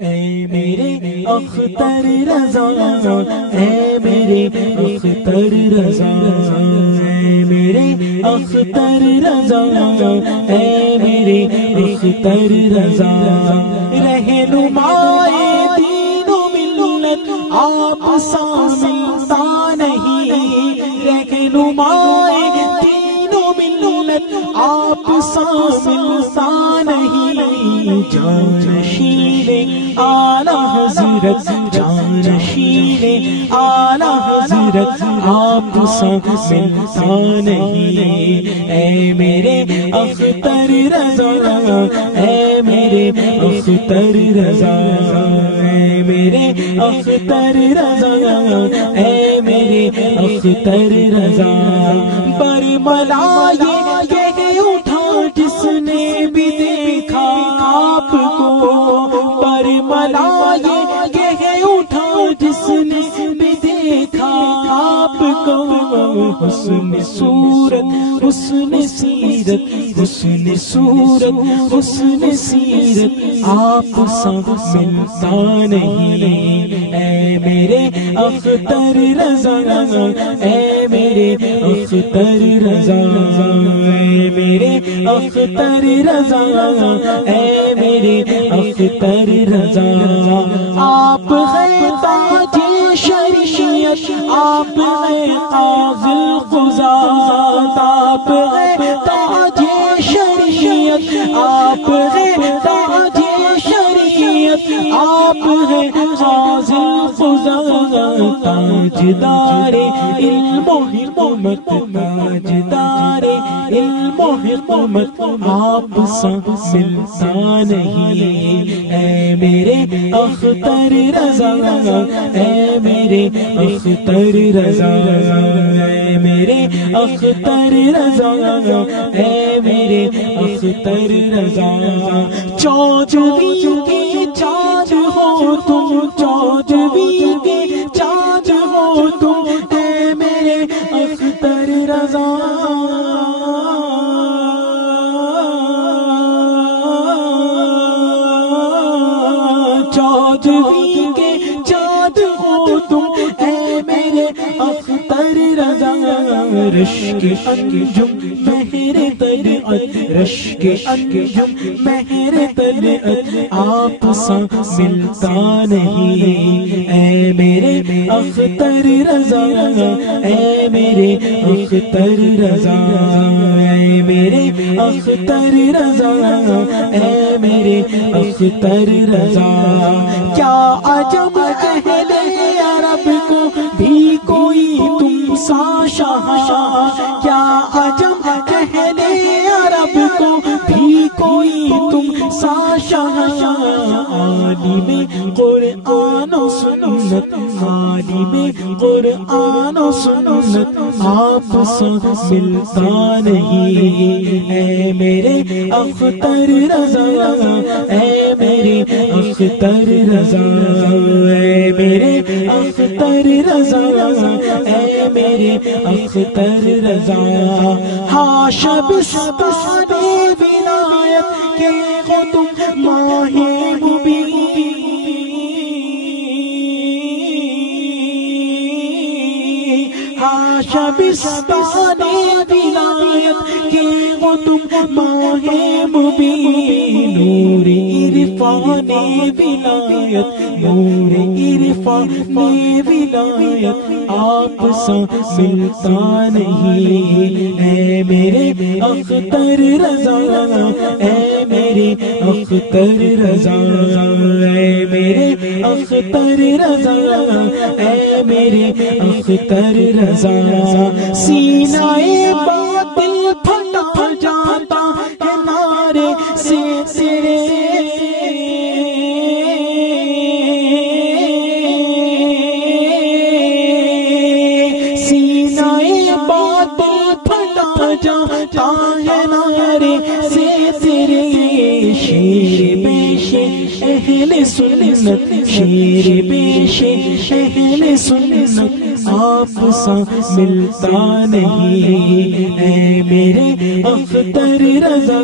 اے میرے اختر رضا، اے میرے اختر رضا، اے میرے اختر رضا، اے میرے اختر رضا، رہنمائے دین و ملت آپ سا ملتا نہیں، رہنمائے دین و ملت آپ سا ملتا نہیں، جانشین اعلیٰ حضرت، جانشین اعلیٰ حضرت آپ سا ملتا نہیں، اے میرے اختر رضا، اے میرے اختر رضا، اے میرے اختر رضا، اے میرے اختر رضا، برملا یہ اٹھا جس نے بھی دیکھا آپ کو، برملا یہ اٹھا جس نے بھی دیکھا آپ کو، حسن صورت حسن سیرت، حسن صورت حسن سیرت آپ سا ملتا نہیں، اے میرے اختر رضا، اے میرے اختر رضا، اے میرے اختر رضا، اے میرے اختر رضا، آپ ہیں تاج شریعت، آپ ہیں قاضی القضات، آپ ہیں تاج شریعت، آپ ہیں تاج شریعت، آپ ہیں قاضی القضات، تاجدار علم و حکمت، تاجدار علم و حکمت آپ سا ملتا نہیں، اے میرے اختر رضا، اے میرے اختر رضا، اے میرے اختر رضا، اے میرے اختر رضا، چودھویں کے چاند ہو تم، چودھویں کے چاند ہو تم، اے میرے اختر رضا، چودھویں کے چاند ہو تم، اے میرے اختر رضا، رشک انجم مہر طلعت، رشک انجم مہر طلعت آپ سا ملتا نہیں، اے میرے اختر رضا، اے میرے اختر رضا، اے میرے اختر رضا، اے میرے اختر رضا، کیا عجب اہل عرب کو بھی کوئی تم سا شاہ، کیا عجب اہل عرب کو بھی کوئی تم سا شاہ، عالم قرآن و سنت، عالم قرآن و سنت آپ سا ملتا نہیں، اے میرے اختر رضا، اے میرے اختر رضا، اے میرے اختر رضا، اے میرے اختر رضا، حاش بستان ولایت کے ہو تم ماہ مبین، حاش بستان ولایت کے ہو تم ماہ مبین، نور عرفان ولایت، نور عرفان ولایت آپ سا ملتا نہیں، اے میرے اختر رضا، اے میرے اختر رضا، اے میرے اختر رضا، اے میرے اختر رضا، سینہ باطل پھٹا جاتا ہے نعرے سے تیرے، سینہ باطل پھٹا جاتا ہے نعرے سے تیرے، شیر پیش اہل سنت، شیر پیش اہل سنت آپ سا ملتا نہیں، اے میرے اختر رضا،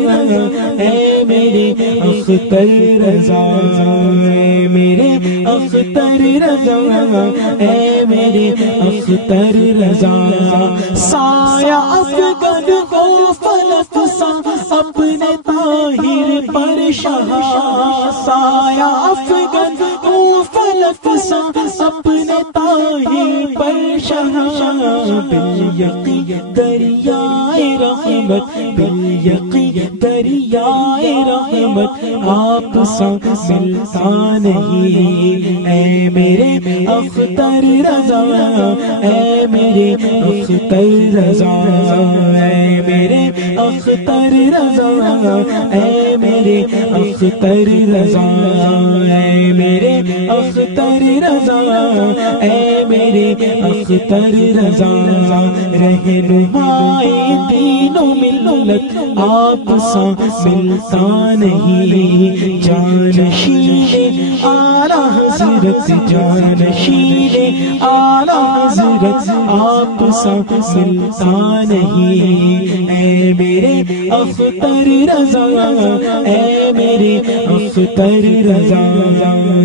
اے میرے اختر رضا، اختر رضا اے میرے اختر رضا سایہ افغن ہو فلک سا اپنے طاہر پر شاہ سایہ افغن ہو فلک سا اپنے طاہر پر شاہ بالیقین دریائے رحمت بالیقین دریائے رحمت آپ سا ملتا نہیں اے میرے اختر رضا اے میرے اختر رضا اے میرے اختر رضا اے میرے اختر رضا اے میرے اختر رضا اے میرے اختر رضا رہنمائے دین و ملت آپ سا ملتا نہیں جانشین اعلی حضرت جانشین اعلی حضرت آپ سا ملتا نہیں اے میرے اختر رضا اے میرے اختر رضا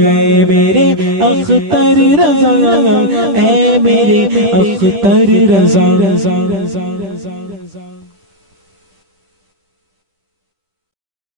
اے میرے اختر رضا اے میرے اختر رضا